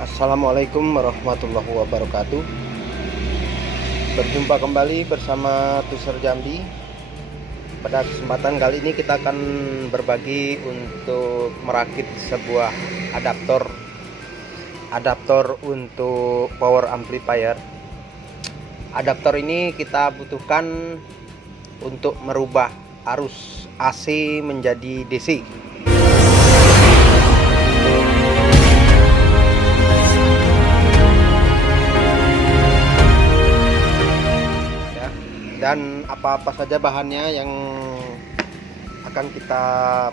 Assalamualaikum warahmatullahi wabarakatuh. Berjumpa kembali bersama Tuser Jambi. Pada kesempatan kali ini kita akan berbagi untuk merakit sebuah adaptor untuk power amplifier. Adaptor ini kita butuhkan untuk merubah arus AC menjadi DC. Dan apa-apa saja bahannya yang akan kita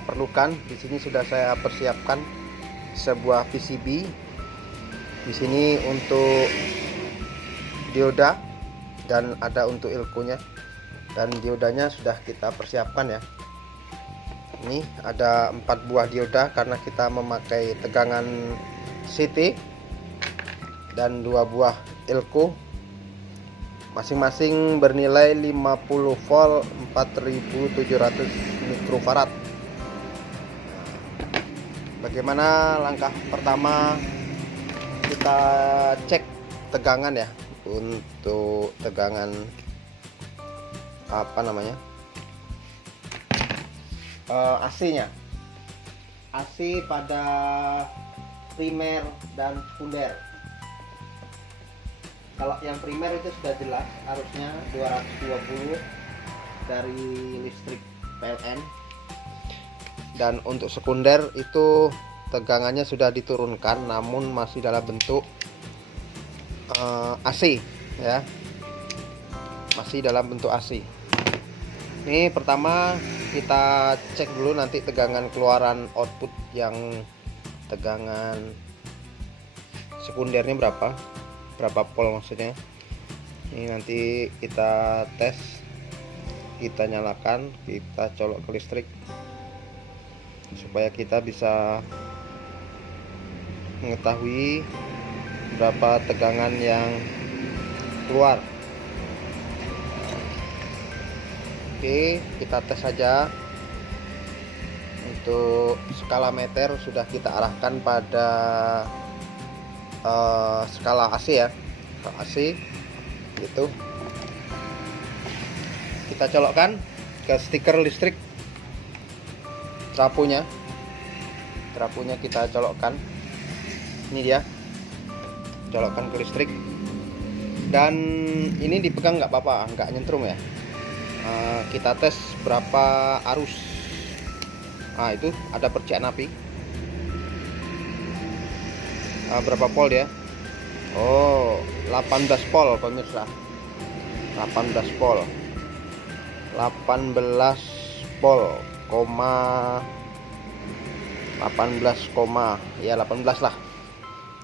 perlukan. Di sini sudah saya persiapkan sebuah PCB. Di sini untuk dioda dan ada untuk ilkunya. Dan diodanya sudah kita persiapkan ya. Ini ada 4 buah dioda karena kita memakai tegangan CT dan 2 buah ilku. Masing-masing bernilai 50 volt 4700 mikrofarad. Bagaimana langkah pertama? Kita cek tegangan ya, untuk tegangan AC-nya. AC pada primer dan sekunder. Kalau yang primer itu sudah jelas arusnya 220 dari listrik PLN, dan untuk sekunder itu tegangannya sudah diturunkan namun masih dalam bentuk AC ya, masih dalam bentuk AC. Ini pertama kita cek dulu nanti tegangan keluaran output yang tegangan sekundernya berapa volt maksudnya. Ini nanti kita tes, kita nyalakan, kita colok ke listrik supaya kita bisa mengetahui berapa tegangan yang keluar. Oke, kita tes saja. Untuk skala meter sudah kita arahkan pada skala AC ya, AC gitu. Kita colokkan ke stiker listrik, trafonya kita colokkan. Ini dia, colokkan ke listrik, dan ini dipegang nggak apa-apa, nggak nyentrum ya. Kita tes berapa arus. Nah itu ada percikan api. Berapa volt ya? Oh, 18 volt pemirsa. 18 volt. 18 volt, 18 lah.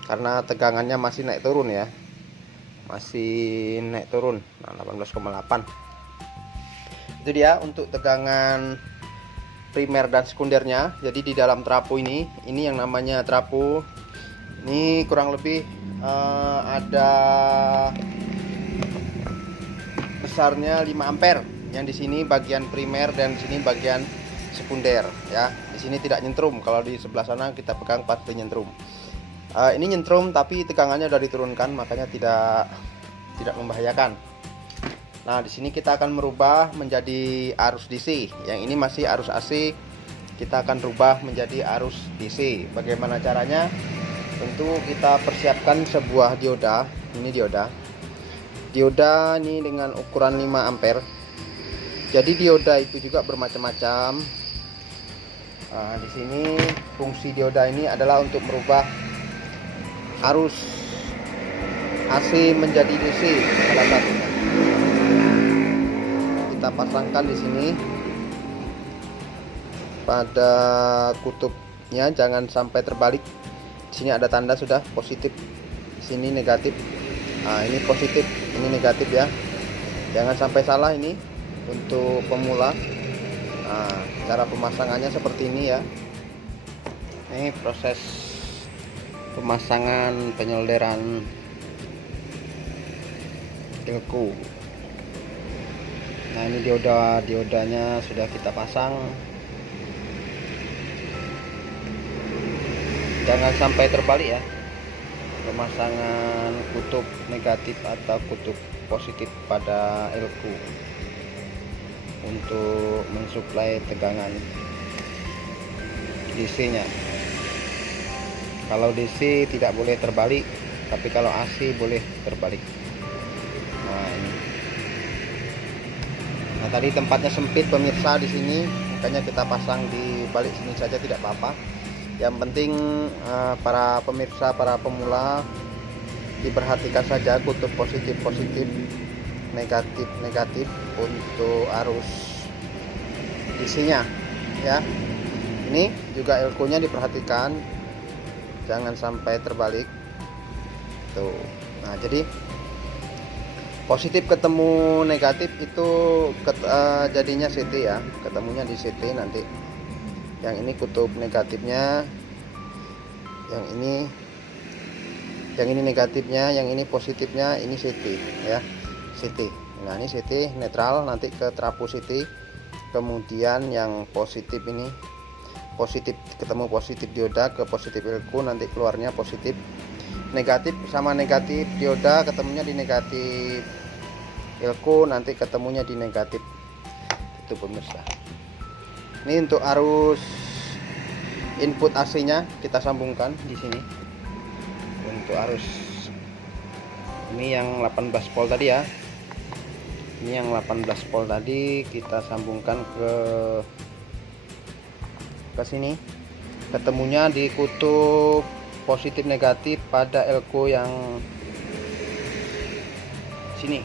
Karena tegangannya masih naik turun ya. Masih naik turun. Nah, 18,8. Itu dia untuk tegangan primer dan sekundernya. Jadi di dalam trafo ini yang namanya trafo. Ini kurang lebih ada besarnya 5 ampere. Yang di sini bagian primer dan di sini bagian sekunder ya. Di sini tidak nyentrum. Kalau di sebelah sana kita pegang pasti nyentrum. Ini nyentrum tapi tegangannya sudah diturunkan, makanya tidak membahayakan. Nah, di sini kita akan merubah menjadi arus DC. Yang ini masih arus AC. Kita akan rubah menjadi arus DC. Bagaimana caranya? Tentu kita persiapkan sebuah dioda. Ini dioda ini dengan ukuran 5 ampere. Jadi dioda itu juga bermacam-macam. Nah, di sini fungsi dioda ini adalah untuk merubah arus AC menjadi DC salah satunya. Kita pasangkan di sini pada kutubnya, jangan sampai terbalik. Di sini ada tanda sudah positif, di sini negatif. Nah, ini positif, ini negatif ya. Jangan sampai salah ini untuk pemula. Nah, cara pemasangannya seperti ini ya. Ini proses pemasangan penyolderan ilku. Nah, ini diodanya sudah kita pasang. Jangan sampai terbalik ya. pemasangan kutub negatif atau kutub positif pada elko untuk mensuplai tegangan DC nya. Kalau DC tidak boleh terbalik, tapi kalau AC boleh terbalik. Nah ini. Nah tadi tempatnya sempit pemirsa di sini, makanya kita pasang di balik sini saja tidak apa-apa. Yang penting para pemirsa, para pemula, diperhatikan saja kutub positif, negatif untuk arus DC-nya ya. Ini juga elko-nya diperhatikan, jangan sampai terbalik tuh. Nah jadi positif ketemu negatif itu jadinya CT ya, ketemunya di CT nanti. Yang ini kutub negatifnya, yang ini negatifnya, yang ini positifnya, ini CT ya, CT. Nah ini CT netral, nanti ke trafo CT. Kemudian yang positif ini positif ketemu positif dioda ke positif elko, nanti keluarnya positif. Negatif sama negatif dioda ketemunya di negatif elko, nanti ketemunya di negatif. Itu pemirsa. Ini untuk arus input AC nya kita sambungkan di sini. Untuk arus ini yang 18 volt tadi ya, ini yang 18 volt tadi kita sambungkan ke sini, ketemunya di kutub positif negatif pada elko yang sini.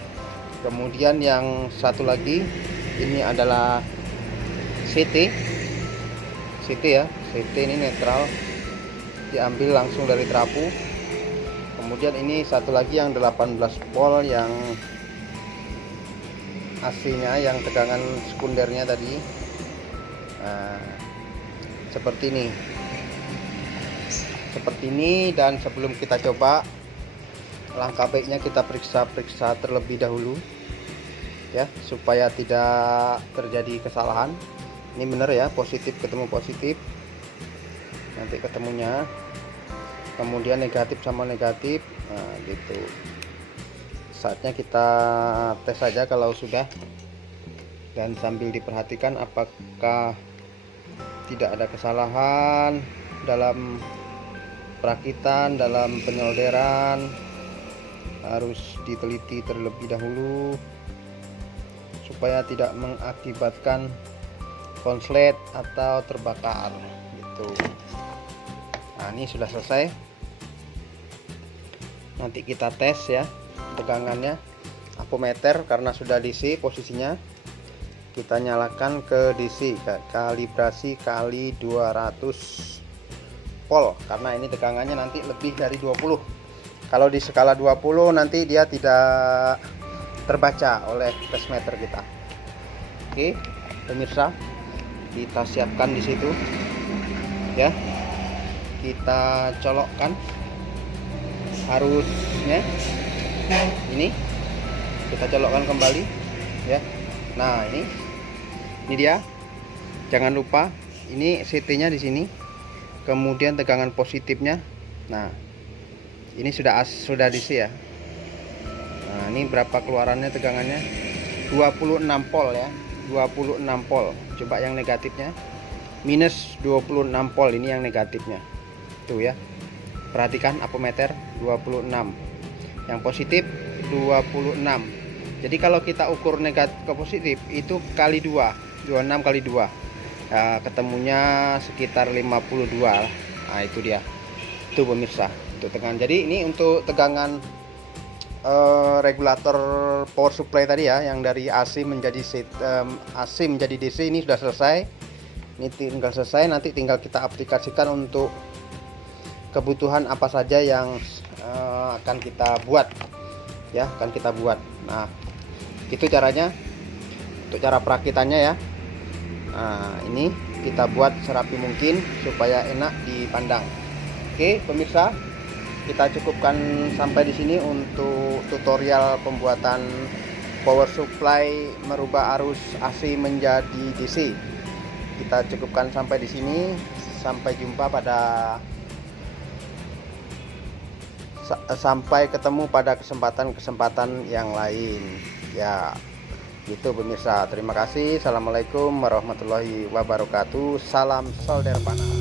Kemudian yang satu lagi ini adalah CT ya, CT ini netral, diambil langsung dari trafo. Kemudian ini satu lagi yang 18 volt yang AC-nya, yang tegangan sekundernya tadi. Nah, seperti ini, dan sebelum kita coba, langkah baiknya kita periksa terlebih dahulu ya, supaya tidak terjadi kesalahan. Ini benar ya, positif ketemu positif, nanti ketemunya, kemudian negatif sama negatif. Nah gitu, saatnya kita tes saja kalau sudah, dan sambil diperhatikan apakah tidak ada kesalahan dalam perakitan, dalam penyolderan. Harus diteliti terlebih dahulu supaya tidak mengakibatkan konslet atau terbakar gitu. Nah ini sudah selesai, nanti kita tes ya tegangannya. Apometer karena sudah DC posisinya, kita nyalakan ke DC, kalibrasi kali 200 volt, karena ini tegangannya nanti lebih dari 20. Kalau di skala 20 nanti dia tidak terbaca oleh testmeter kita. Oke pemirsa, kita siapkan di situ ya, kita colokkan arusnya, ini kita colokkan kembali ya. Nah ini dia, jangan lupa ini CT nya di sini, kemudian tegangan positifnya. Nah ini sudah DC ya. Nah ini berapa keluarannya tegangannya, 26 volt ya, 26 volt. Coba yang negatifnya, minus 26 volt, ini yang negatifnya tuh ya. Perhatikan apometer 26, yang positif 26. Jadi kalau kita ukur negatif ke positif itu kali 2, 26 kali 2 ya, ketemunya sekitar 52 lah. Nah itu dia tuh pemirsa, itu tegangan. Jadi ini untuk tegangan regulator power supply tadi ya, yang dari AC menjadi DC, ini sudah selesai. Ini tinggal selesai, nanti tinggal kita aplikasikan untuk kebutuhan apa saja yang akan kita buat ya, akan kita buat. Nah itu caranya, untuk cara perakitannya ya. Nah ini kita buat serapi mungkin supaya enak dipandang. Oke pemirsa, kita cukupkan sampai di sini untuk tutorial pembuatan power supply merubah arus AC menjadi DC. Kita cukupkan sampai di sini. Sampai jumpa pada Sampai ketemu pada kesempatan-kesempatan yang lain ya. Gitu pemirsa, terima kasih. Assalamualaikum warahmatullahi wabarakatuh. Salam solder panas.